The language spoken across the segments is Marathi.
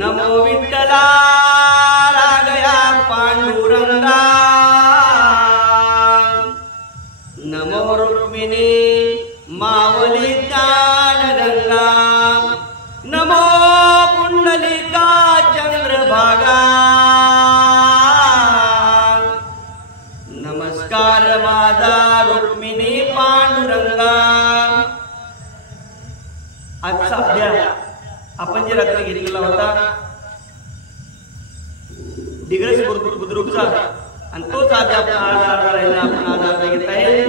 नमो विठ्ठला रागया पांडुरंगा नमो रुक्मिणी मावली ज्ञानगंगा नमो पुंडलिका चंद्रभागा नमस्कार माझा रुक्मिणी पांडुरंगा। आजचा अध्याय आपण जे रात्री घेतलेला होता डिग्रस बुद्रुकचा आणि तोच आज आपण आधार घेत आहे।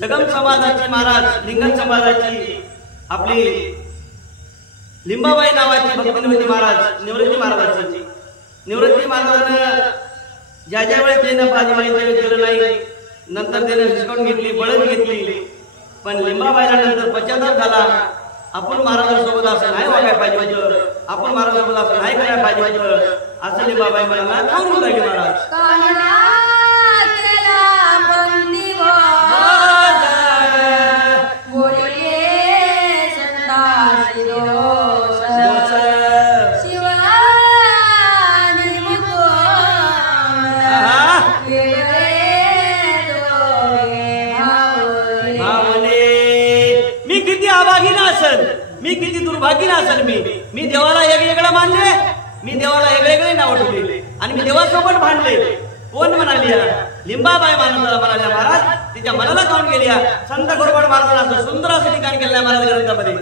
जगम समाजाची महाराज लिंगन समाजाची आपली लिंबाबाई नावाची भक्तिनिवृत्ती महाराज निवृत्ती महाराजांना ज्या वेळेस त्यानं बाजी माहिती केलं नाही नंतर त्याने हिसकावून घेतली बळद घेतली पण लिंबाबाईला नंतर पश्चाताप झाला। आपण महाराजांसोबत असं नाही वागायला पाहिजे होतं, आपण महाराजांसोबत असं नाही करायला पाहिजे होतं असं लिंबाबाई मला थांबून लागली महाराज। मी किती दुर्भाग्य असेल मी देवाला वेगवेगळा मानले, मी देवाला वेगवेगळे नाव ठेवले आणि मी देवासोबत भांडले। कोण म्हणाली लिंबाबाई म्हणाल्या महाराज तिच्या मनाला काऊन गेल्या संत गोरवाड महाराजांना असं सुंदर असं ठिकाण केलं महाराज ग्रंथामध्ये।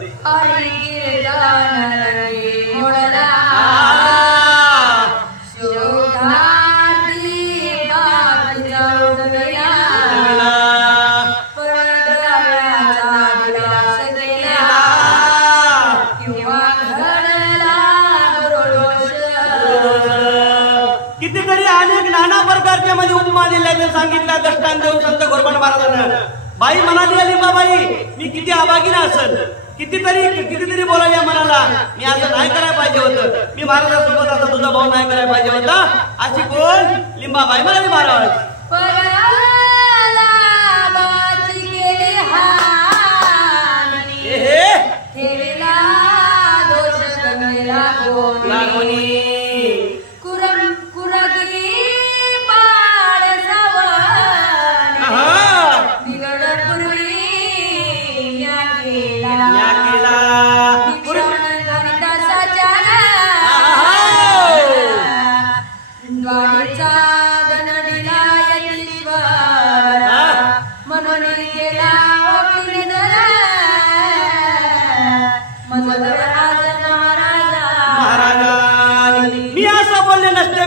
मध्ये उपमा दिल्या सांगितल्या दृष्टांत देऊन संत गोरवाड महाराजांना बाई म्हणाली लिंबाबाई मी किती अभागिन असेल कितीतरी बोलायला म्हणाला मी असं नाही करायला पाहिजे होतं, मी महाराजांसोबत असं तुझा भाऊ नाही करायला पाहिजे होता अशी कोण लिंबाबाई म्हणाली महाराज।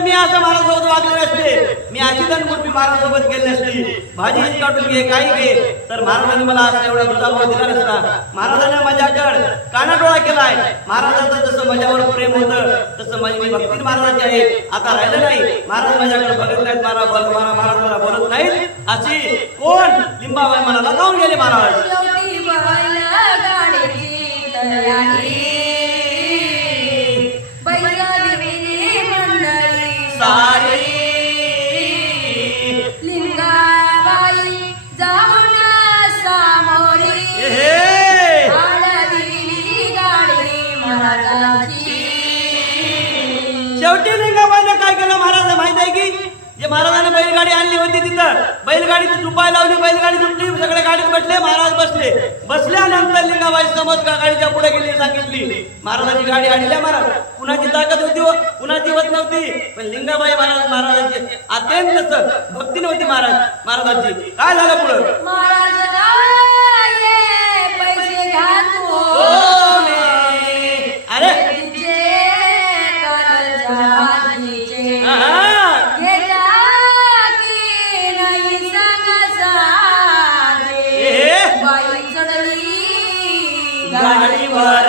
मी असं महाराजांसोबत वागले नसते, मी अशी दणकुटी महाराजांसोबत गेले नसते, भाजी काढून घे काही घे तर महाराजांनी मला असं एवढा दुधाभाव दिला नसता। महाराजांनी माझ्याकडे कानाडोळा केलाय, महाराजांचं जसं माझ्यावर प्रेम होतं तसं माझी भक्ती महाराजांची आहे आता राहिलं नाही। महाराज माझ्याकडे बघत नाहीत, महाराज मला बोलत नाहीत अशी कोण लिंबाबाई मनाला जाऊन गेले महाराज। लिंगाबाई जाऊन सामोरी गाडी महाराजांची। शेवटी लिंगाबाईने काय केलं महाराज माहित आहे की जे महाराजांनी बैलगाडी आणली होती तिथं बैलगाडीची झुपाय लावली, बैलगाडी झुपली, सगळे गाडीत बसले, महाराज बसल्यानंतर लिंगाबाई समज गाडीच्या पुढे गेली सांगितली महाराजांची गाडी आणल्या महाराज। कुणाची ताकद होती हो कुणाची होत नव्हती पण लिंगाबाई महाराजांची अत्यंत भक्ती नव्हती महाराजांची। काय झालं पुढं महाराज पैसे घ्या अरे गाडीवर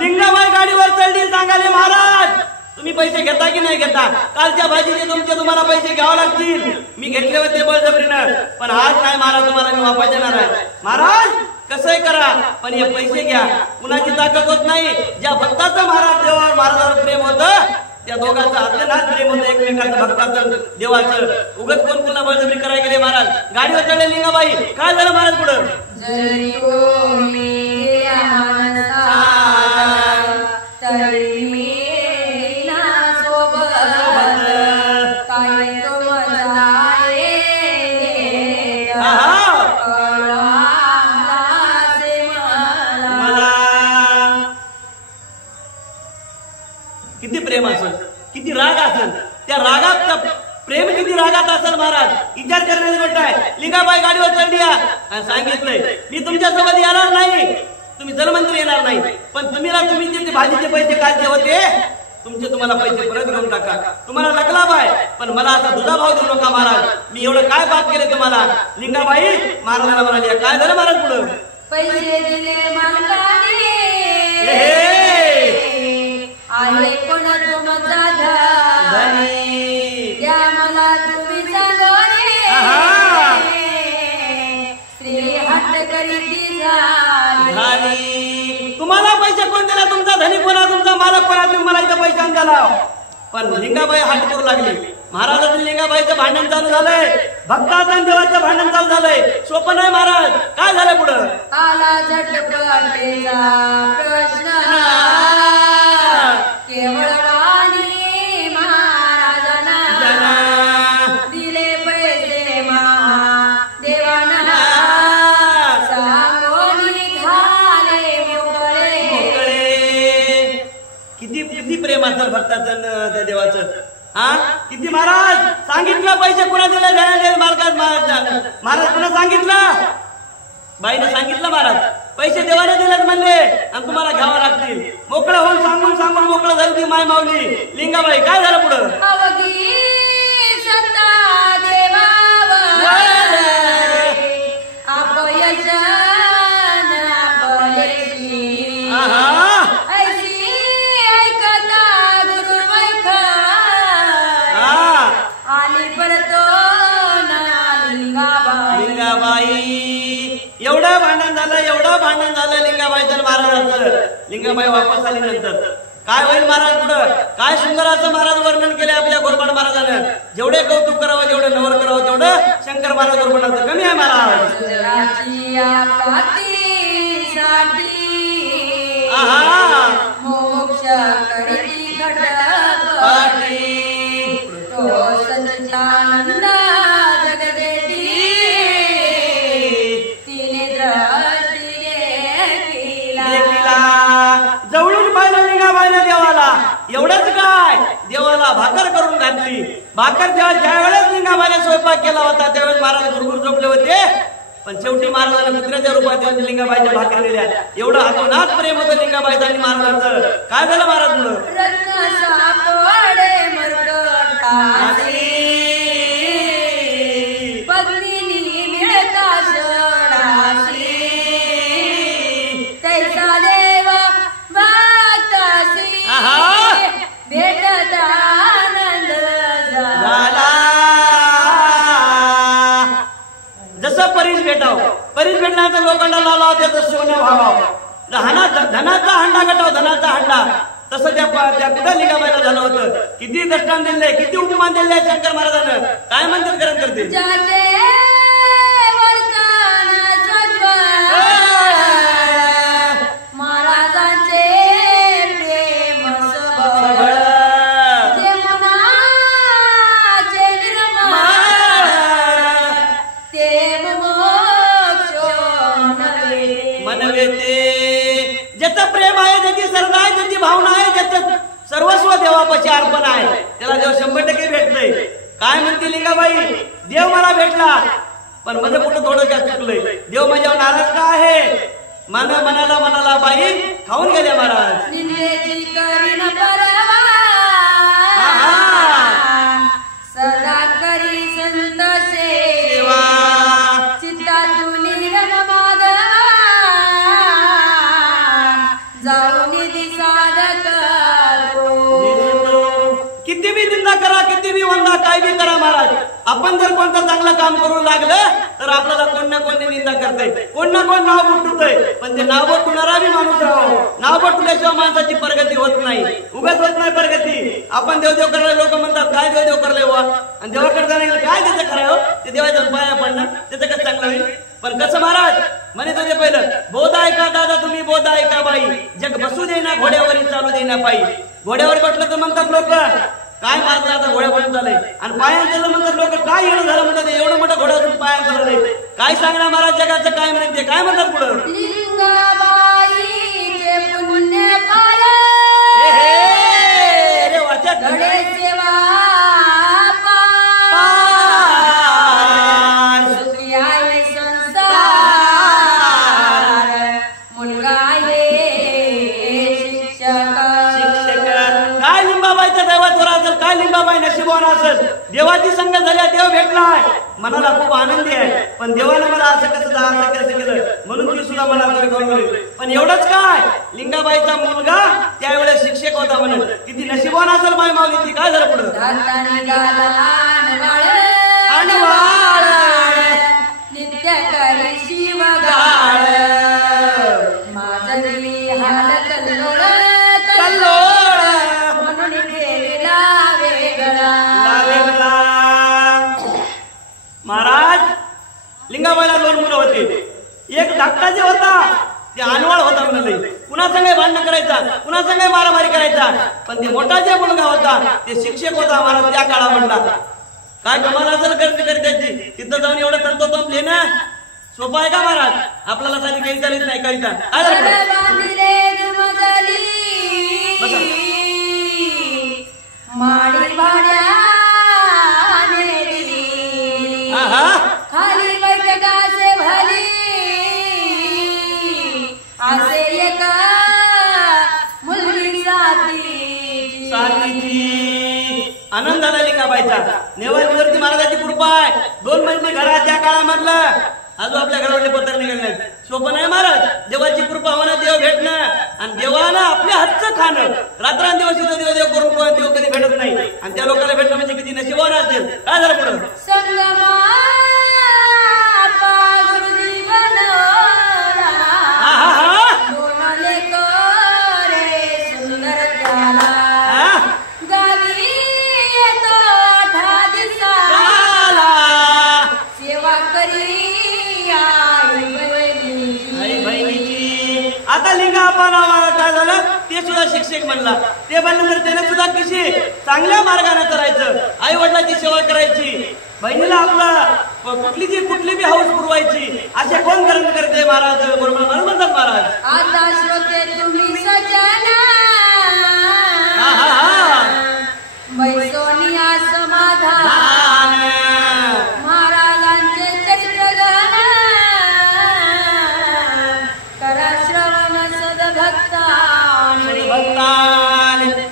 लिंगाबाई गाडीवर चढली सांगाले महाराज तुम्ही पैसे घेता की नाही घेता? कालच्या भाजीचे तुम्हाला पैसे घ्यावे लागतील. मी घेतले होते बळजबरीनं, पण आज काय महाराज तुम्हाला मी वापस देणार आहे. महाराज कसंही करा, पण हे पैसे घ्या. कुणाची ताकद होत नाही. ज्या भक्ताचं महाराज देवावर महाराजावर प्रेम होतं, त्या दोघांचं आतल्यानात प्रेम होतं एकमेकांचं, भक्ताचं देवाचं. उगत कोण पुन्हा बळजबरी करायला गेले महाराज. गाडीवर चढले लिंगाबाई. काय झालं महाराज पुढं? जरी कोणी तरी मी ना सोबत काय तो मजाये किती प्रेम असेल, किती राग असेल. त्या रागात प्रेम किती रागात असेल महाराज. विचार करण्याची गोष्ट आहे. लिंगाबाई गाडीवर चढली आणि सांगितलंय मी तुमच्या सोबत येणार नाही, तुम्ही जलमंत्री येणार नाही, पण तुम्ही जे भाजीचे पैसे काढले होते तुम्हाला पैसे परत घेऊन टाका. तुम्हाला लकलाभ आहे, पण मला आता दुधा भाव देऊ नका महाराज. मी एवढं काय बात केले तुम्हाला? लिंगाबाई महाराजाला म्हणाली. काय झालं महाराज पुढं? पैसे दिले मालकाने आले कोणा तुमचा धनी द्या मला तुम्ही सांगोरे स्त्री हट्ट करीती झाली. तुम्हाला पैसे कोण दिला? तुमचा धनी कोणा, तुमचा मालक कोणा? तुम्ही मला इथं पैसे आणला. पण लिंगाबाई हट्ट करू लागली. महाराजांचं लिंगाबाईचं भांडण चालू झालंय. भक्ताचं देवाचं भांडण चालू झालंय. सोपं नाही महाराज. काय झालं पुढं? आला झटपटेचा प्रश्न केवळ वाणी महाराजांना दिले पैसे महादेवांना सांगून झाले मोकळे. किती प्रेम असेल भक्ताचं त्या देवाचं. किती महाराज सांगितलं पैसे कुणा दिले? महाराज कुणा सांगितलं? बाईने सांगितलं महाराज पैसे देवाने दिलेत म्हणले आणि तुम्हाला घ्यावं लागतील. मोकळं होऊन सांगून मोकळं झाली ती माय माऊली लिंगाबाई. काय झालं पुढं? एवढं भांडण झालं लिंगाबाईचं महाराजांचं. लिंगाबाई वापस आली नंतर काय होईल महाराज पुढं? काय सुंदर असं महाराज वर्णन केलं आपल्या गोरपाड महाराजानं. जेवढे कौतुक करावं, जेवढे नवर करावं, तेवढं शंकर महाराज गोरपाडाचं कमी आहे महाराज. मोक्ष सच्चिदानंद जवळून पाहिलं लिंगाबाईनं देवाला. एवढंच काय, देवाला भाकर करून घातली. भाकर ज्या वेळेस लिंगाबाईने स्वयंपाक केला होता त्यावेळेस महाराज गुरगुर झोपले होते. पण शेवटी महाराजांना कुत्र्याच्या रूपात येऊन लिंगाबाईच्या भाकर दिल्या. एवढं हातोनात प्रेम होतं लिंगाबाईचं आणि महाराजांचं. काय झालं महाराज पुढं? परीस भेटण्याचं लोखंडा लावला त्याचं सोनं व्हावं. धनाचा हंडा गटाव, धनाचा हंडा. तसं त्या कुठं लिंगाबाईला झालं होतं. किती दृष्टांत दिले, किती उपमान दिले शंकर महाराजांना. काय म्हणतात करण करते? ज्याचं प्रेम आहे, ज्याची श्रद्धा आहे, ज्याची भावना आहे, ज्याचं सर्वस्व देवापाशी अर्पण आहे, त्याला देव 100% भेटतोय. काय म्हणते लिंगाबाई? देव मला भेटला, पण मध्ये कुठं थोडं जास्त चुकलंय. देव माझ्यावर नाराज का आहे? मनाला बाई खाऊन गेले महाराज. सदा करी संत सेवा चित्तातून जाऊन साधक काय बी करा महाराज, आपण जर कोणतं चांगलं काम करू लागलं तर आपल्याला कोण ना कोणी निंदा करते, कोण ना कोण नाव बुटतोय. पण ते नाव बुटणारा बी माणूस राहो, नाव बुटल्याशिवाय माणसाची प्रगती होत नाही, उगाच होत नाही प्रगती. आपण देवदेव करायला लोक म्हणतात काय देवदेव करले वा, आणि देवाकडे जाणार काय त्याचं करावं, ते देवाच्या पाया पडणं त्याचं कसं चांगलं होईल. पण कसं महाराज म्हणत होते पहिलं, बोध ऐका दादा तुम्ही बोध ऐका बाई, जग बसू देना घोड्यावरी चालू देना पायी. घोड्यावर बसलं तर म्हणतात लोक काय मारलं आता घोड्यावरून चालय, आणि पायान चाललं म्हणतात लोक काय येणं झालं म्हणतात, एवढं मोठं घोड्यावरून पायान चाललंय. काय सांगणार महाराज जगाचं काय म्हणते, काय म्हणतात पुढं, लिंगाबाईचे पुण्य फार रे वाचा धडे सेवा सुखी आहे संसार, मुलगा आहे शिक्षक. काय लिंबाबाईच्या दैवात असेल, काय लिंबाबाई नशिबवान असेल, देवाची संग झाल्या देव भेटलाय, मनाला खूप आनंदी आहे. पण देवानं मला असं कसं असं कसं केलं म्हणून ती सुद्धा मला कळवली. पण एवढंच काय, लिंगाबाईचा मुलगा त्यावेळेस शिक्षक होता म्हणून किती नशिबवान असेल बाई मावली ती. काय झालं पुढं, नित्य करी शिवगाळ माझी हालत कल्लोळ कल्लोळ म्हणून ठेवला वेगळा. महाराज लिंगाबाईला 2 मुलं होते, एक धाकटा जे होता ते अनवळ होता म्हणाले, कुणासंग भांडण करायचा, कुणासंग मारामारी करायचा. पण ते मोठा जे मुलगा होता ते शिक्षक होता महाराज त्या काळामधला. काय कमाल असेल गर्दी त्याची, तिथं जाऊन एवढं तंतोतंत लिहिणं सोपं आहे का महाराज, आपल्याला साधी काही चालीच नाही कविता. माडी भाड्या खाली बैठकासे भली असे एक मुलगी साथीची. आनंद झाला लिंगाबाईचा, नेवारीवरती महाराजाची कृपा आहे. 2 महिने घरात त्या काळामधलं अजून आपल्या घरावरले पत्र निघाले, सोपं नाही महाराज. देवाची कृपा होणं, देव भेटणं, आणि देवानं आपल्या हातचं खाणं. रात्रंदिवस इथं देव देव करून देव कधी भेटत नाही, आणि त्या लोकांना भेटणं म्हणजे किती नशिबवान असतील. काय झालं पुढं, आता लिंगा आपण काय झालं ते सुद्धा शिक्षक म्हणला. ते म्हणल्यानंतर त्याने सुद्धा कशी चांगल्या मार्गाने करायचं, आई वडिलांची सेवा करायची, बहिणीला आपला कुठली बी हौस पुरवायची. अशा कोण ग्रंथ करते महाराज, बरोबर म्हणतात महाराज. आता श्रोते तुम्ही सजना बैसोनिया समाधान महाराजांचे चरित्र गान करा श्रवण सद्भक्तान.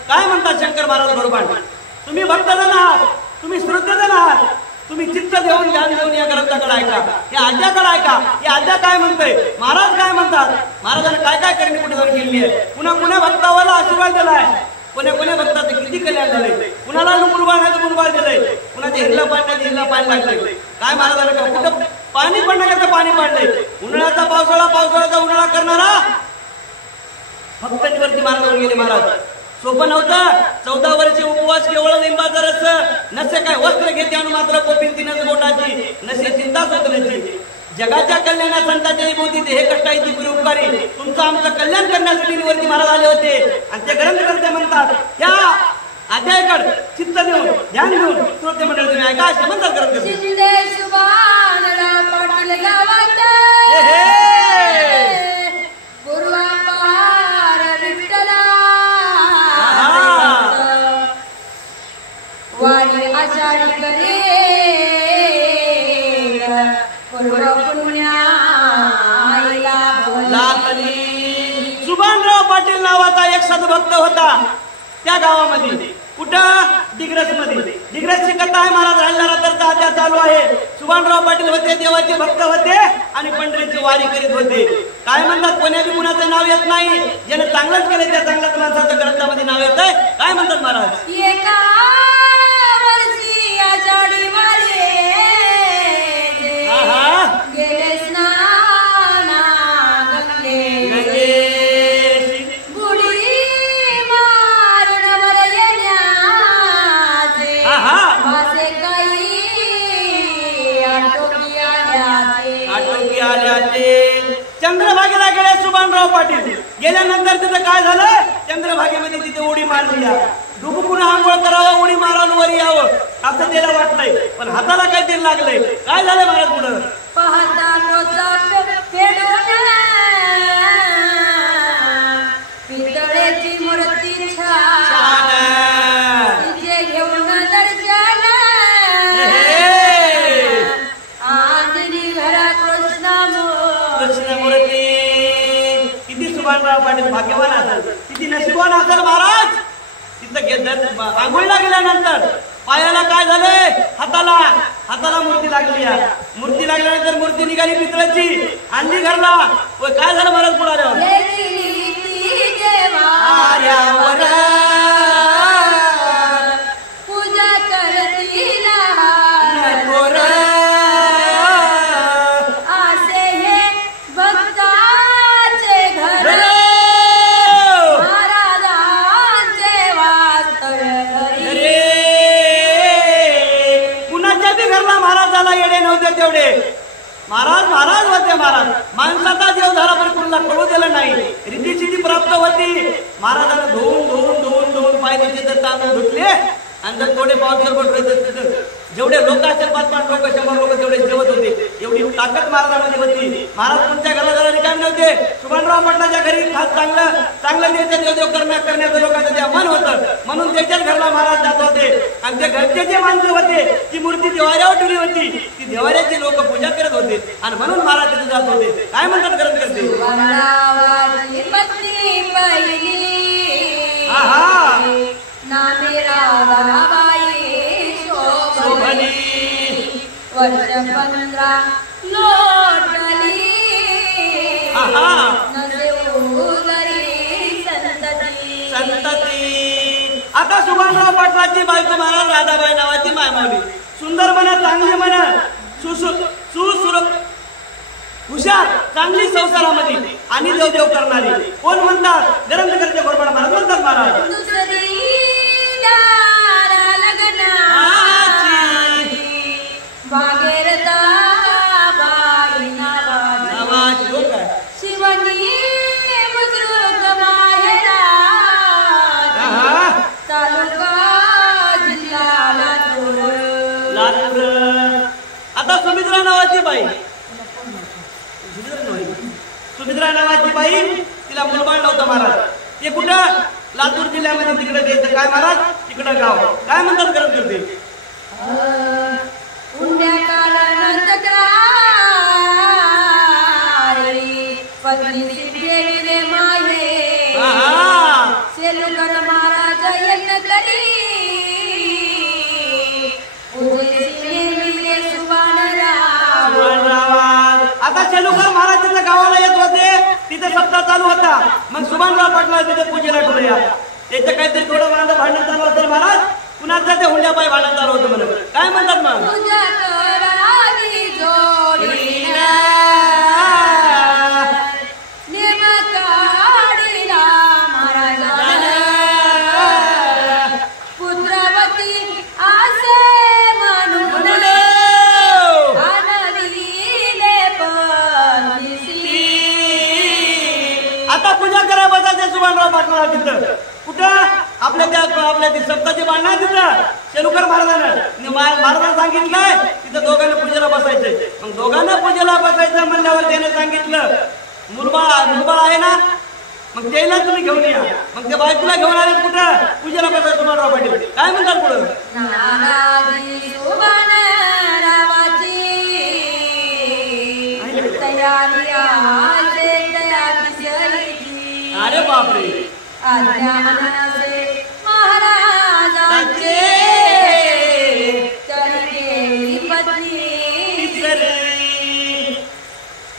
काय म्हणतात शंकर महाराज बरोबर, तुम्ही भक्तजन आहात, तुम्ही श्रद्धाजन आहात, तुम्ही चित्त देऊन ध्यान देऊन या ग्रंथाकडे ऐका, या आज्ञाकडे ऐका. या आज्ञा काय म्हणते, महाराज काय म्हणतात, महाराजांनी काय काय करणी कुठे जाऊन केली आहे, पुन्हा भक्तावाला आशीर्वाद दिलाय, कोण्या भक्ताचं किती कल्याण झालंय, कुणाला मुलबाळ नाही तर मुलबाळ दिलंय, पुन्हा ते हिरला पाणी नाही हिरला पाणी लागलंय. काय महाराजांना कुठं पाणी पडण्याकरता पाणी पाडलंय, उन्हाळ्याचा पावसाळ्याचा उन्हाळा करणारा भक्तांवरती महाराजांवर गेले. महाराज सोपं नव्हतं, 14 वर्षे उपवास, केवळ लिंबाचा रस, नसे काय वस्त्र घेते आणि मात्र कोपिन तिनच बोटाची, नसे चिंता सोतण्याची. जगाच्या कल्याणा संतांच्या बोधी हे कष्टाची गुरु उपकारी, तुमचं आमचं कल्याण करण्यासाठी वरती महाराज आले होते. आणि ते ग्रंथकर्ते म्हणतात त्या अध्यायाकडे चित्त देऊन ध्यान देऊन श्रोते मंडळी तुम्ही ऐका असे म्हणतात ग्रंथकर्ते. वाणी आषाढी करे सुभानराव पाटील नावाचा एक सद्भक्त होता त्या गावामध्ये. कुठं, डिग्रस मध्ये. डिग्रसची कथा आहे महाराज राहिला तर अध्याय चालू आहे. सुभानराव पाटील होते, देवाचे भक्त होते आणि पंढरीची वारी करीत होते. काय म्हणतात, कोणाबी कुणाचं नाव येत नाही, ज्याने चांगलंच केलं त्या चांगल्याच माणसाचं ग्रंथामध्ये नाव येत आहे. काय म्हणतात महाराज, एका वर्षी योगी आल्याचे. चंद्रभागेला गेले सुभानराव पाटील. गेल्यानंतर तिथं काय झालं, चंद्रभागेमध्ये तिथे उडी मारली. डुबुकून आंघोळ करावं, उडी मारावं, वर यावं असं त्याला वाटलंय. पण हाताला काहीतरी लागलंय. काय झालंय महाराज पुढं, पाहता पितळेची मूर्ती छान तिचे घेऊन दर्शन आंजणी घरा कृष्णमूर्ती. किती सुभानराव पाटील भाग्यवान असेल, किती नशिबवान असेल महाराज. तिथं आंघोळीला गेल्यानंतर पायाला काय झालंय, हाताला मूर्ती लागली. मूर्ती लागल्यानंतर मूर्ती निघाली पितळाची, आणली घरला. काय झालं महाराज पुढे आल्यावर, पूजा करतील असे हे भक्ताचे घर महाराजांचे वास्तव्य घरी. कुणाच्या बी घरला महाराजाला येणे नव्हते तेवढे. महाराज होते. महाराज माणसाचा देव झाला पण कुणाला कळू दिलं नाही. रीतीसिद्धी प्राप्त होती. महाराजांना धुवून पाहिजे तर तांदूळ धुतले आणि जर थोडे पावसावर जेवढे लोक असेल 5-5 लोक 100 लोक तेवढे जेवत होते. एवढी ताकद महाराजांमध्ये होती. महाराज कोणत्या घराला रिकाम नव्हते. सुभानराव पाटलाच्या घरी खास चांगलं देव करण्याचं लोकांचं ते मन होतं. म्हणून त्याच्याच घरला महाराज जात होते. आणि त्या घरचे जे माणसं होते ती मूर्ती देवाऱ्यावर ठेवली होती. ती देवाऱ्याची लोक पूजा करत होते आणि म्हणून महाराज तिथे जात होते. काय म्हणतात करत करते, नामे राधाबाई शोभनी वर्ष 15 लोटली नसे उदरी संतती. आता सुभानराव पाटलाची बायको महाराज राधाबाई नावाची मायमावली. सुंदर म्हणा, चांगली म्हणा, हुशार, चांगली संसारामध्ये आणि देवदेव करणारी. कोण म्हणतात, ग्रंथकर्ते गोरवाड महाराज म्हणतात. महाराज भागीरथा बाई नावाची शिवनी बुद्रुक माहेरा तालुका जिल्हा लातूर. आता सुमित्रा नावाची बाई, सुमित्रा नावाची बाई, तिला मुलबाळ नव्हतं महाराज. ते कुठं, लातूर जिल्ह्यामध्ये तिकडे द्यायचं. काय महाराज, तिकडं गाव. काय म्हणतात करत करते, सेलुकर महाराज यज्ञ करी आता सेलुकर महाराज तिथं गावाला येत होते. तिथे सप्ताह चालू होता. मग सुभानराव पाटला तिथे पूजेला ठेवूया. त्याचं काहीतरी थोडं माझं भांडण चालू असेल महाराज. कुणाचं ते हुंड्यापायी भांडण चालू होतं म्हणून. काय म्हणतात मग, सुभानराव पाटला तिथं कुठं, आपल्या सप्ताची बांधणार तिथं सेलुकर महाराजांना सांगितलंय तिथं दोघांना पूजेला बसायचंय. मग दोघांना पूजेला बसायचं म्हणल्यावर त्याने सांगितलं, मुलबाळ आहे ना, मग त्याला तुम्ही घेऊन या. मग त्या बायकोला घेऊन आले कुठं, पूजेला बसायचं. सुभानराव पाटील काय म्हणतात पुढं, अरे बापरे, महाराजांचे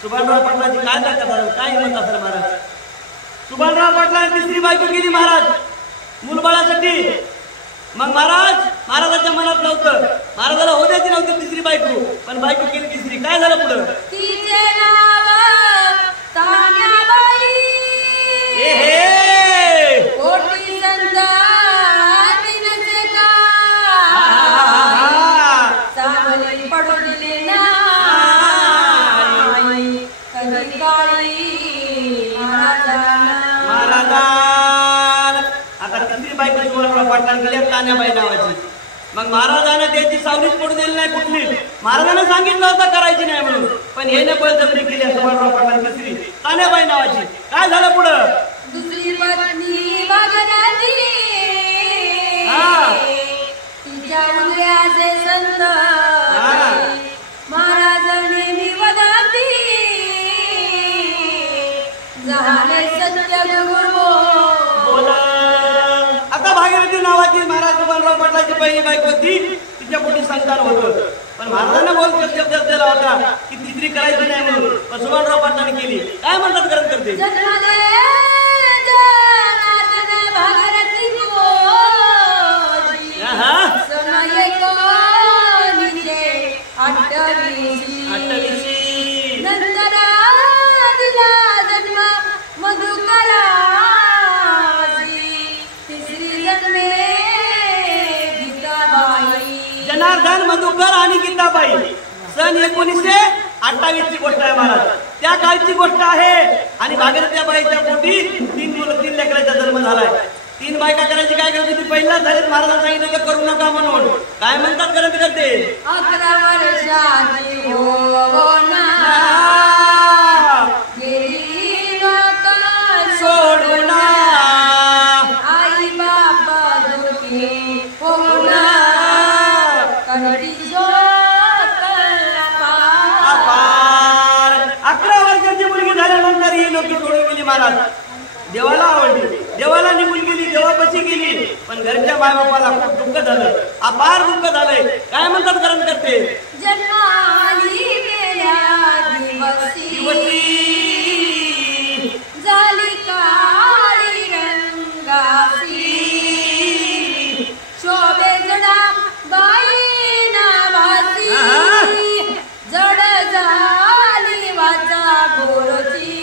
सुभानराव पाटलाची काय ताकद, काय हिंमत असेल महाराज. सुभानराव पाटलाने तिसरी बायको केली महाराज मुलबाळासाठी. मग महाराजाच्या मनात नव्हतं, महाराजाला होद्याची नव्हती तिसरी बायको, पण बायको केली तिसरी. काय झालं पुढं, तिचे नाव तान्याबाई. कोटी संत तिनचे का सावली पडू दिले नाही. सभागृह पाटलांनी केली तान्याबाई नावाची. मग महाराजांना त्याची सावलीच पडू दिली नाही कुठली. महाराजांना सांगितलं होतं करायची नाही म्हणून, पण हे बळजबरी केली सभागृह पाटलांनी तिसरी तान्याबाई नावाची. काय झालं पुढं? दुसरी पत्नी भागीरथी तिच्या उदयाचे संत महाराजांनी निवदती झाले सत्य गुरु बोल. आता भागीरथी नावाची महाराज सुभानराव पाटलाची पहिली बायको होती, तिच्या पोटी संतान होतं. पण महाराजांना बोल शब्द दिला होता की तिसरी करायची नाही म्हणून, पण सुभानराव पाटलांनी केली. काय म्हणतात ग्रंथ करते? जनार्दन मधुकर आणि गीताबाई. सन 1928 ची गोष्ट आहे महाराज, त्या काळची गोष्ट आहे. आणि भागीरथीबाईच्या पोटी 3 लेकरांचा जन्म झालाय. 3 बायका करायची काय करते ती पहिलाच झाली. महाराजांनी सांगितलं करू नका म्हणून. काय म्हणतात ग्रंथ करते? 11 वर्षाची होना गेली लोक सोडून आई बाबा दुखी होना करती अपार. 11 वर्षाची मुलगी झाल्यानंतर ही लोक सोडून गेली. महाराज देवाला आवडली, देवाला निघून गेली, देवापाशी गेली. पण घरच्या मायबापाला खूप दुःख झालं, अपार दुःख झालंय. काय म्हणतात ग्रंथ करते? जन्माली गेल्या दिवसी झाली काळी रंगासी शोभे जडा बाई नावाची जड झाली वाचा गोरची.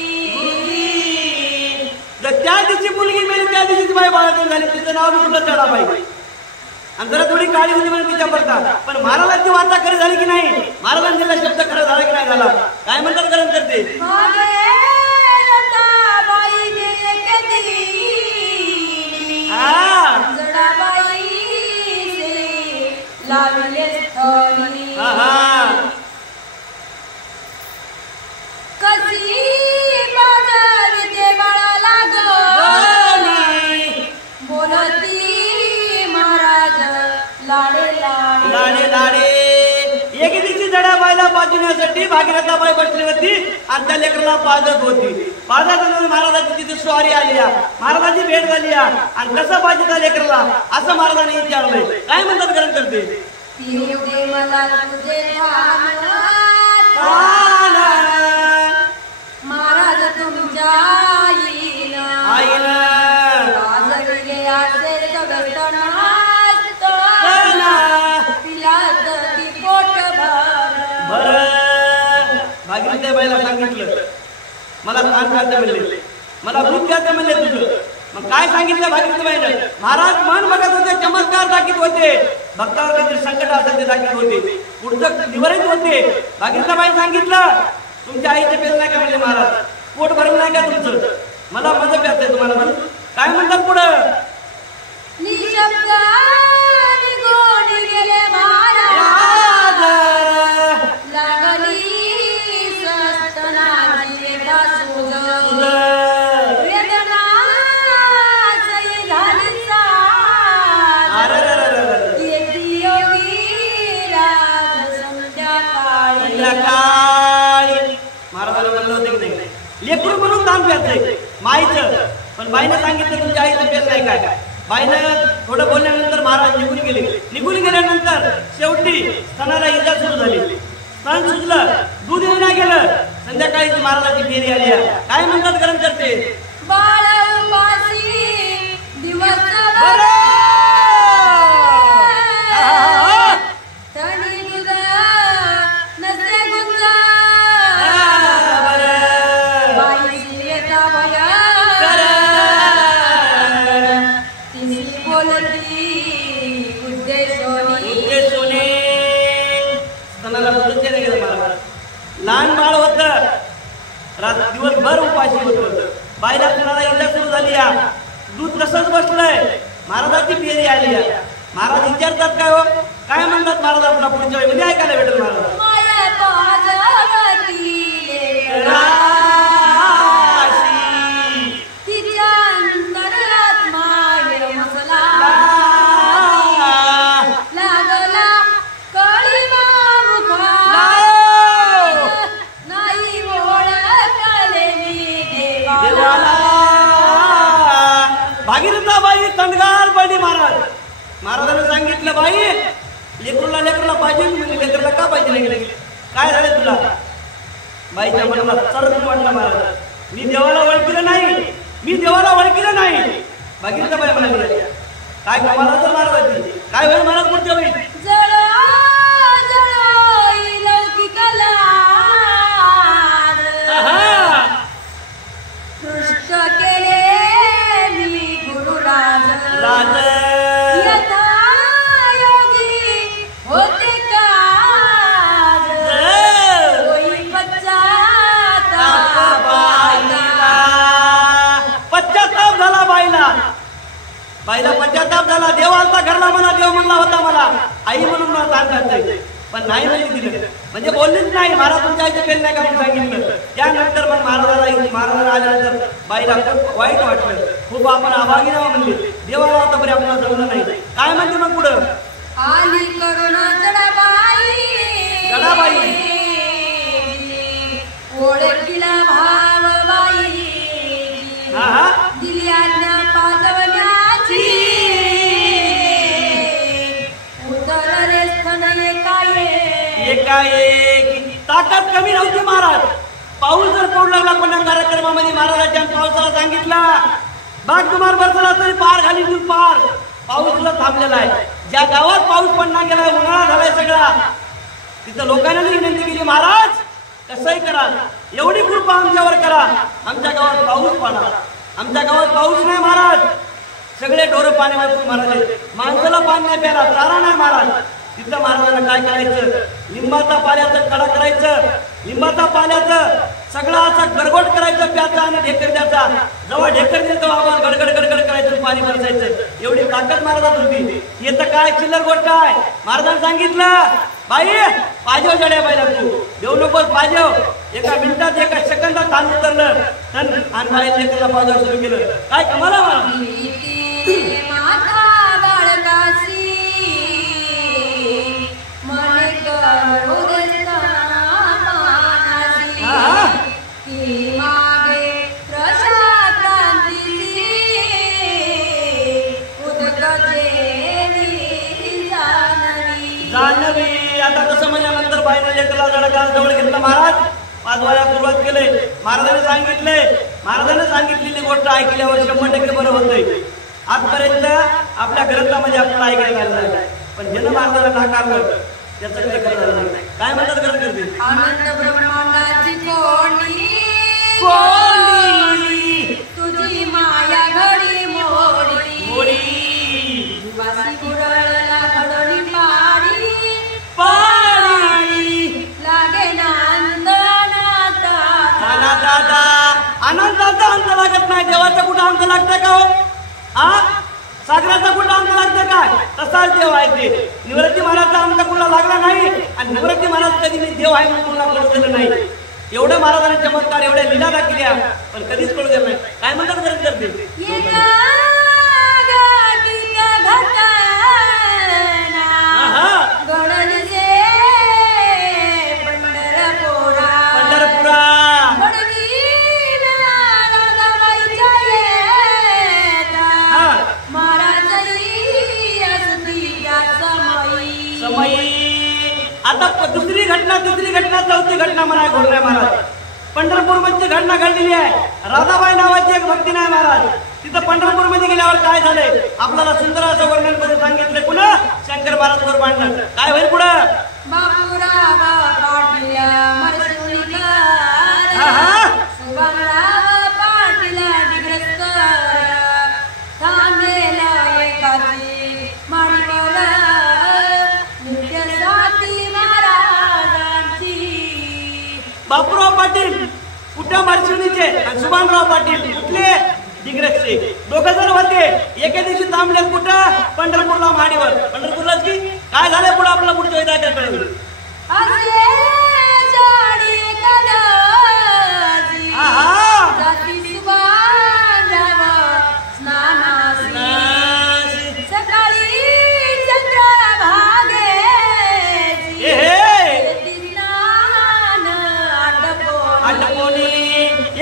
त्या दिवशी मुलगी मेली, त्या दिवशी बाई बाळातून झाली. तिचं नाव तुला जडाबाई. आणि जरा थोडी काळी होती म्हणून तिच्या पडतात. पण महाराजांची वार्ता खरी झाली की नाही? महाराजांनी दिला शब्द खरं झाला की नाही झाला? काय म्हणतात ग्रंथ करते? लाडे लाडे एकेदिवशी जडाबाईला पाजण्यासाठी भागीरथीबाई बसली होती आणि त्या लेकराला पाजत होती. पाजत महाराजाची तिथे स्वारी आली, महाराजाची भेट झाली. आणि कसं पाहिजे त्या लेकराला असं महाराजांनी विचारलंय. काय म्हणतात ग्रंथ करते? महाराज तुमच्या आईला भागीरथीबाईला सांगितलं मला ताण खाते म्हणले, मला भूक खाते म्हणले तुझं. मग काय सांगितलं भागीरथीबाईनं? महाराज मन बघत होते, चमत्कार दाखवत होते, भक्तावर काहीतरी संकट असेल ते दाखवत होते, पुढचं निवारित होते. भागीरथीबाई सांगितलं तुमच्या आईचे पेल नाही का म्हणले महाराज, पोट भरलं नाही का तुमचं? मला मदत प्यायचंय तुम्हाला म्हणून. काय म्हणतात पुढं? महाराजांना म्हणलं होतं की नाही लेकरू म्हणून दान प्यायचंय माईचं. पण बाईनं सांगितलं तुमच्या आईचं पेल नाही काय. बाईनं थोडं बोलल्यानंतर महाराज निघून गेले. निघून गेल्यानंतर शेवटी स्तनाला इजा सुरू झाली, स्तन सुजलं, दूध येऊन गेलं. संध्याकाळी महाराजाची फेरी आली. काय म्हणतात ग्रंथ करते? बाळ उपासी दिवस लहान बाळ होत, दिवसभर उपाशी होत. बाईला कुणाला इजा सुरू झाली, दूध तसंच बसलंय. महाराजांची फेरी आली आहे. महाराज विचारतात काय हो, काय म्हणतात महाराज आपला पुढच्या वेळी ऐकायला भेटेल महाराज. माया पाजवती तिच्या अंतरात माय मसला लागला कळीमा मुखा नाही ओळखले मी देवाला. भागीरथाबाई तंडगार पडली महाराज. महाराजांनी सांगितलं बाई लेकरूला पाहिजे म्हणजे लेकरला का पाहिजे नाही, काय झालं तुला. बाईच्या मनाला चढ वाटलं महाराज, मी देवाला ओळखलं नाही. भागीरथाबाई म्हणाली काय कमाल तर महाराजांची, काय होईल महाराज पुढच्या वेळी. कृष्ण केले मी गुरुराज राज होते पश्चाताप झाला बाईला पश्चाताप झाला. देव आलता घरला म्हणा, देव म्हणला होता मला आई म्हणून मला दान करते, पण नाही म्हणजे दिलं, म्हणजे बोललीच नाही. महाराज तुमच्या आईचं केलं नाही का म्हणून सांगितलं. त्यानंतर मग महाराजाला आल्यानंतर बाईला खूप वाईट वाटलं, खूप आपण आभागी नाव म्हणले, देवाला होता बरे आपल्याला जमलं नाही. काय म्हणते मग पुढं आली करुणा जडाबाई ओळखीला भावबाई दिली आज्ञा पाजवण्याची उतरले स्थन एकाएक. ताकद कमी नव्हती महाराज. पाऊस जर पडू लागला कोणत्या कार्यक्रमामध्ये महाराजांच्या पावसाला सांगितला बाग तुम्हाला बसला तरी पार घाली पार. पाऊस तुला थांबलेला आहे. ज्या गावात पाऊस पडणार गेलाय, उन्हाळा झालाय सगळा, तिथं लोकांना विनंती केली महाराज कसंही करा, एवढी कृपा आमच्यावर करा, आमच्या गावात पाऊस पडा. आमच्या गावात पाऊस नाही महाराज, सगळे ढोरं पाण्यावर महाराज, माणसाला पाणी नाही प्यायला, चारा नाही महाराज. तिथं महाराजांना काय करायचं, लिंबाचा पाल्याचं कडा करायचं, लिंबाचा पाल्याचं सगळा असा गडगड करायचं प्याचा आणि ढेकर द्यायचा. जेव्हा ढेकर देतो आवाज गडगड गडगड करायचं, पाणी बरसायचं. एवढी ताकद महाराजात होती. हे तर काय चिल्लर गोष्ट आहे. महाराजांनी सांगितलं बाई पाहिजे जड्या बाईला तू देऊ नकोस, पाहिजे एका मिनिटात एका सेकंदात ताण उतरलं आणि बाई लेकरला पाजायला सुरू केलं. काय कमाला जानवी. आता कसं म्हणल्यानंतर बाईने लेकरला जडा जवळ घेतला महाराज, पाजवायला सुरुवात केली. महाराजांनी सांगितलेली गोष्ट ऐकल्यावर 100% बरं होतंय. आजपर्यंत आपल्या ग्रंथामध्ये आपल्याला ऐकायला आलं, पण ज्यानं महाराजाला नाकारलं त्याचं काही करता नाही. काय म्हणतात ग्रंथ करते आनंद ब्रह्मांडाची कोणी तुझी माया घडी मोडी वासी बुडळला घडोली पाडी लागे आनंदाचा अंत लागत नाही. देवाचा कुठं अंत लागतंय का हो? सागराचा कुठं अंत लागतंय काय? तसाच देव आहे ते. निवृत्ती महाराजचा अंत कुठला लागला नाही आणि निवृत्ती महाराज कधी देव आहे म्हणून कुणाला कळू दिलं नाही. एवढं महाराजांनी चमत्कार एवढ्या लीला दाखवल्या पण कधीच कळू दिलं नाही. काय म्हणतात ग्रंथ करते आता दुसरी घटना, तिसरी घटना, चौथी घटना म्हणाय घोडराय महाराज. पंढरपूर मध्ये घटना घडलेली आहे. राधाबाई नावाची एक भक्ती नाही महाराज. तिथं पंढरपूर मध्ये गेल्यावर काय झालंय आपल्याला सुंदर असं वर्णन करून सांगितलं. पुन्हा शंकर महाराज वर मांडलं. काय होईल पुढं बापूराव पाटील कुठं मारशिवनीचे आणि सुभानराव पाटील कुठले दिग्रसचे दोघ जण होते. एके दिवशी थांबले कुठं? पंढरपूरला माडीवर. पंढरपूरला की काय झालं पुढे आपला पुढच्या वेळी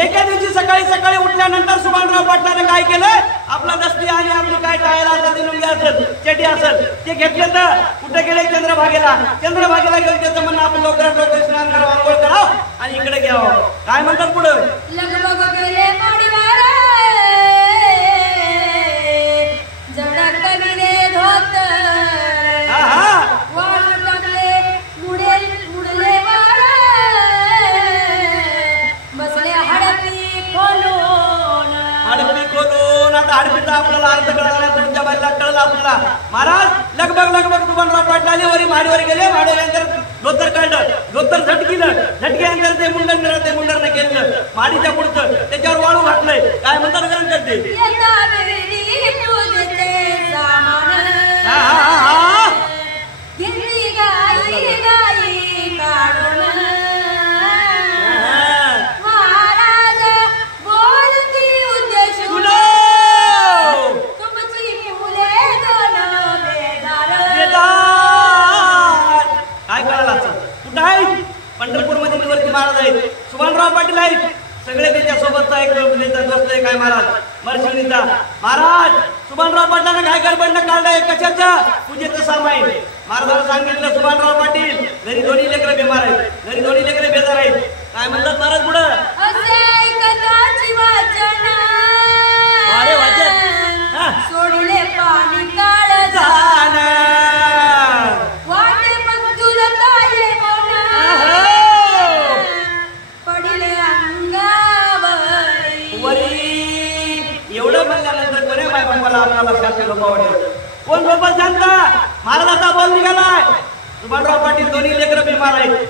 एका दिवशी सकाळी सकाळी उठल्यानंतर सुभानराव पाटलाने काय केलं? आपला दस्ती आणि आपली काय टाळायला असेल लुंगी असेल चेटी असेल ते घेतलं तर कुठे गेले? चंद्रभागेला. चंद्रभागेला गेलं त्याचं म्हणणं आपण लवकरात लवकर स्नान करावं, आंघोळ करावं आणि इकडे घ्यावं. काय म्हणतात पुढं? हडपीचा आपल्याला अर्थ कळाला, तुमच्या बाईला कळला आपल्याला. महाराज लगभग सुभानराव पाटलाने वरी माडीवर गेले. माडीवर धोतर काढलं, धोतर झटकिलं, झटक्यानंतर ते मुंडरने केलं माडीच्या पुढचं, त्याच्यावर वाळू घातलंय. काय म्हणतात गरम करते? पंढरपूर मध्ये निवृत्ती महाराज आहेत, सुभानराव पाटील आहेत, सगळे त्याच्या सोबतचा एक दोस्त आहे. काय महाराज? मर्शिणीचा. महाराज सुभानराव पाटलांना काय गडबडनं काढलंय? कशाचं? पूजेचं सामाईन. महाराजांना सांगितलं सुभानराव पाटील घरी दोन्ही लेकरं बिमार आहेत, घरी दोन्ही लेकरं बेजार आहेत. काय म्हणतात महाराज पुढं? अरे वाचन सोडले पाणी काळ एवढं म्हणल्यानंतर कोणी बाय बाबाला आपल्याला शास्त्र वाटत कोण बाबा सांगता? महाराजाचा बोल निघालाय. सुभानराव पाटील दोन्ही लेकरं बिमार आहेत.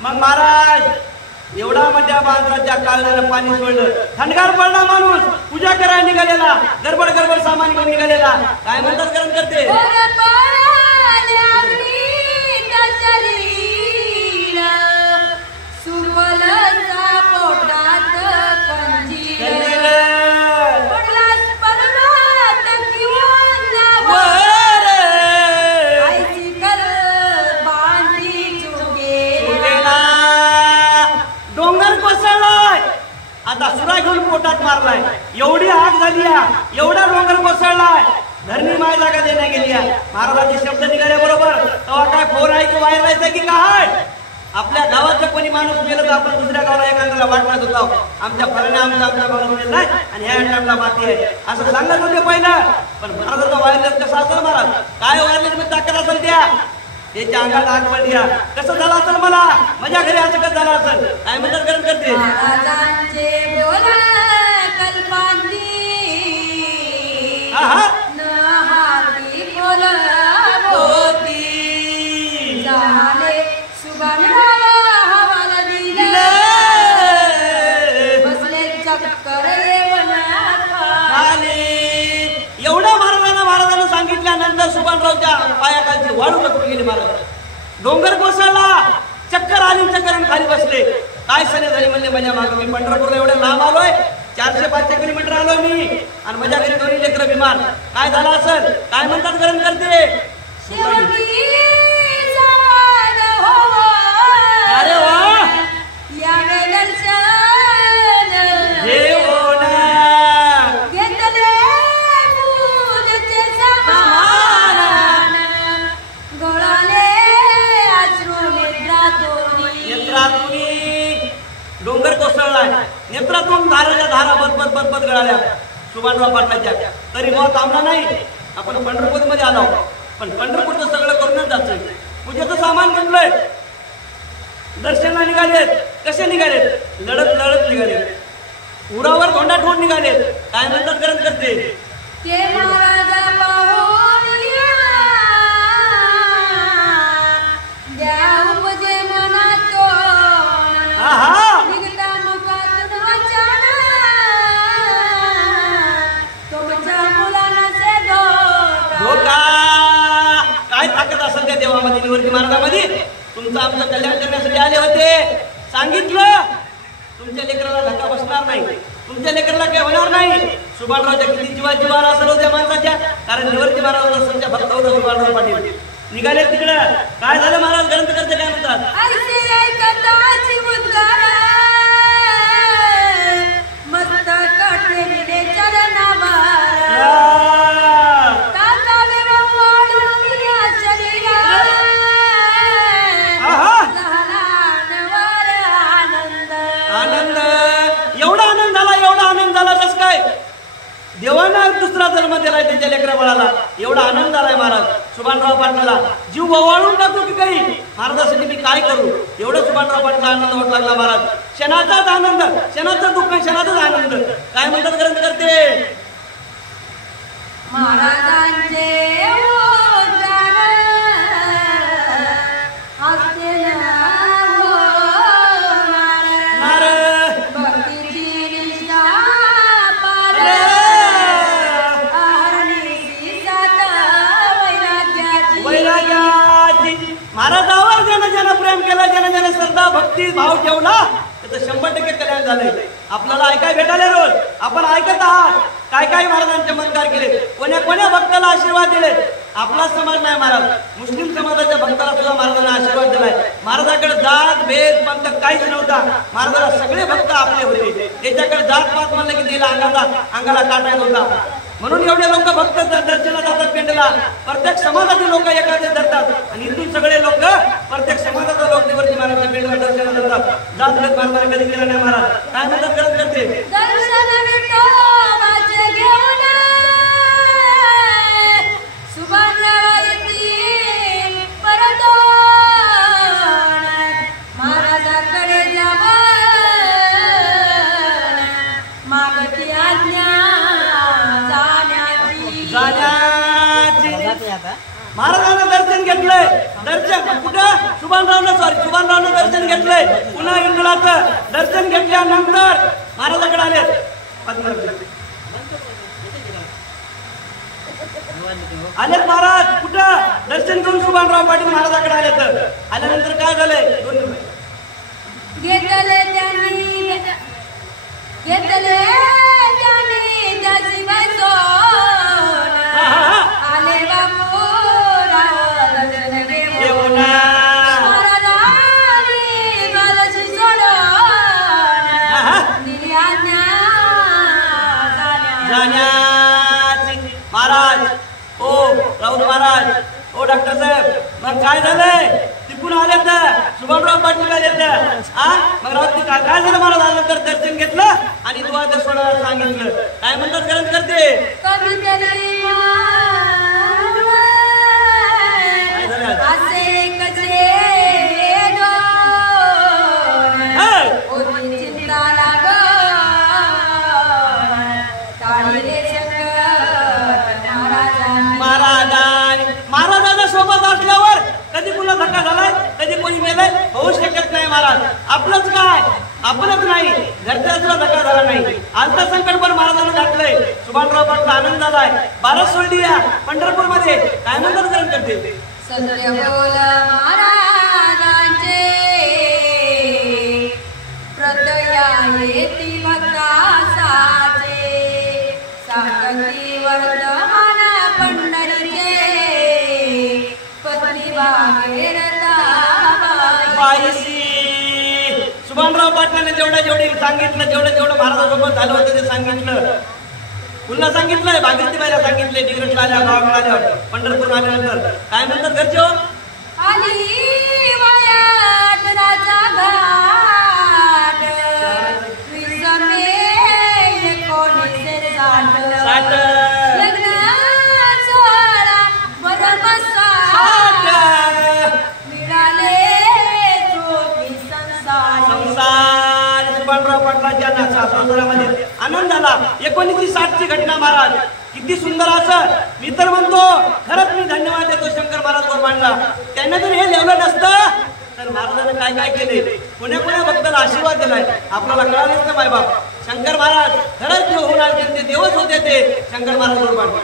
मग महाराज एवढा मोठ्या माणसाच्या काळानं पाणी सोडलं, थंडगार पडला माणूस, पूजा करायला निघालेला, गडबड सामान घेऊन निघालेला. काय म्हणतात गरम करते? आता सुरा घेऊन पोटात मारलाय. एवढी आग झाली, एवढा डोंगर कोसळलाय, धरणी माय जागा देण्या गेली. महाराजांचे शब्द निघाले बरोबर. तेव्हा काय फोन आहे की व्हायला की काय? आपल्या गावातलं कोणी माणूस गेलं तर आपण दुसऱ्या गावाला एखाद्याला वाटणार होतो, आमच्या फळाने आमचा गावाला गेला नाही आणि ह्या टाइमला माती आहे असं सांगत होते पहिलं. पण महाराजांचा वायरलेस कसा असेल? महाराज काय वायरलेस मध्ये ताकद असेल त्या त्याच्या अंगात आग पडली. कसं झालं असेल? मला माझ्या घरी असं कसं झालं असेल? काय म्हणतात गरम करते? एवढा महाराजांना सांगितल्यानंतर सुभानरावच्या पायाखालची वाळू लपटून गेली. महाराज डोंगर कोसळला, चक्कर आली, चक्कर खाली बसले. काय सने झाली म्हणले माझ्या मागं? मी पंढरपूरला एवढ्या लांब आलोय, 400-500 किलोमीटर आलो मी, आणि माझ्या घरी दोन्ही लेकरं बिमार. काय झालं असेल? काय म्हणतात गरम करते? अरे वा, डोंगर कोसळलाय, नेत्रातून धाराच्या धारा बदबद गळाल्या सुभानराव पाटलाच्या. तरी मग थांबला नाही. आपण पंढरपूर मध्ये आलो, पण पंढरपूरचं सगळं करूनच जायचं. पूजेचं सामान घेतलंय, दर्शनाला निघालेत. कसे निघालेत? लढत निघाले, उरावर धोंडा ठेवून निघाले. काय म्हणतात गरज करते? ते आले होते. सांगितलं तुमच्या लेकराला धक्का बसणार नाही, तुमच्या लेकराला काही होणार नाही. सुभानरावच्या किती जीवाला असेल होत्या माणसाच्या, कारण निवृत्ती महाराजांचा संख्या भक्त होता सुभानराव पाटील. निघाले तिकडं. काय झालं महाराज ग्रंथ करते काय म्हणतात? देवाना दुसरा जन्म दिलाय त्यांच्या लेकरा बाळाला. एवढा आनंद आलाय महाराज सुभानराव पाटलाला. जीव ओवाळून टाकू की काही महाराजासाठी मी काय करू, एवढं सुभानराव पाटला आनंद होत लागला महाराज. क्षणाचाच आनंद, क्षणाचं दुःख, क्षणाचाच आनंद. काय म्हणतात ग्रंथ करते? महाराजांचे महाराजावर ज्यानं ज्यानं प्रेम केलं, ज्यानं ज्यानं श्रद्धा भक्ती भाव ठेवला, त्याचं 100% कल्याण झालंय. आपल्याला ऐकाय भेटायला रोज. आपण ऐकत आहात काय काय महाराजांचे चमत्कार केले, कोण्या कोण्या भक्ताला आशीर्वाद दिले. आपला समाज नाही महाराज, मुस्लिम समाजाच्या भक्ताला सुद्धा महाराजांना आशीर्वाद दिलाय. महाराजाकडे जात भेद पंथ काहीच नव्हता. महाराजाला सगळे भक्त आपले होते. त्याच्याकडे जात पात म्हणलं की तिला अंगाला काटा होता. म्हणून एवढे लोक भक्त दर्शनाला जातात पेंडला. प्रत्येक समाजाचे लोक एखादे धरतात आणि इथून सगळे लोक प्रत्येक समाजाचे लोक निवृत्ती महाराजांच्या पेंडला दर्शनाला जातात. जात भेद महाराजांना कधी केला नाही महाराज. काय म्हणतात करत करते? महाराजांना दर्शन घेतलंय. दर्शन कुठं? सुभानरावनं दर्शन घेतलंय. पुन्हा इंदुलाचं दर्शन घेतल्यानंतर महाराजांकडे आले. आलेत महाराज कुठं? दर्शन करून सुभानराव पाटील महाराजांकडे आले. तर आल्यानंतर काय झालंय? महाराज ओ राऊत महाराज ओ डॉक्टर साहेब, मग काय झालंय? तिकडून आले तर सुभानराव पाटील आले तर मग राऊत काय झालं? महाराज आल्यानंतर दर्शन घेतलं आणि दुआ ते सोडायला सांगितलं. काय म्हणतात ग्रंथ करते? महाराजांना सोबत असल्यावर कधी कुणा धक्का झालाय, कधी कोणी मेलंय? होऊ शकत नाही महाराज. आपलंच काय, आपलंच नाही, घरच्या सुद्धा धक्का झाला नाही. आलता संकट पण महाराजांना घातलंय. सुभानराव पाटला आनंद झालाय. बारस सोडली या पंढरपूर मध्ये. काय म्हणतात ग्रंथ करते? सत्य बोल महाराजांचे प्रदया येती भक्तासाचे सांगती वर्धमान पंढरीचे पत्नी बाईसी. सुभानराव पाटलाने जेवढी सांगितलं, जेवढं महाराजांसोबत झालं होतं ते सांगितलं. पुन्हा सांगितलंय भागीरथीबाईला सांगितलंय. डिग्रजला आल्या, गावाकडे आल्या, पंढरपूर आल्यानंतर काय म्हणतात घरचे? आनंद झाला. 1960 ची घटना महाराज. किती सुंदर असं. मी तर म्हणतो खरंच मी धन्यवाद देतो शंकर महाराज गोरबांना. त्यांना जर हे लिहिलं नसतं तर महाराजांनी काय काय केले, कोण्या कोण्या भक्ताला आशीर्वाद दिलाय आपल्याला कळालंच ना मायबाप. शंकर महाराज खरंच देव होणार, ते देवच होते ते शंकर महाराज गोरबांना.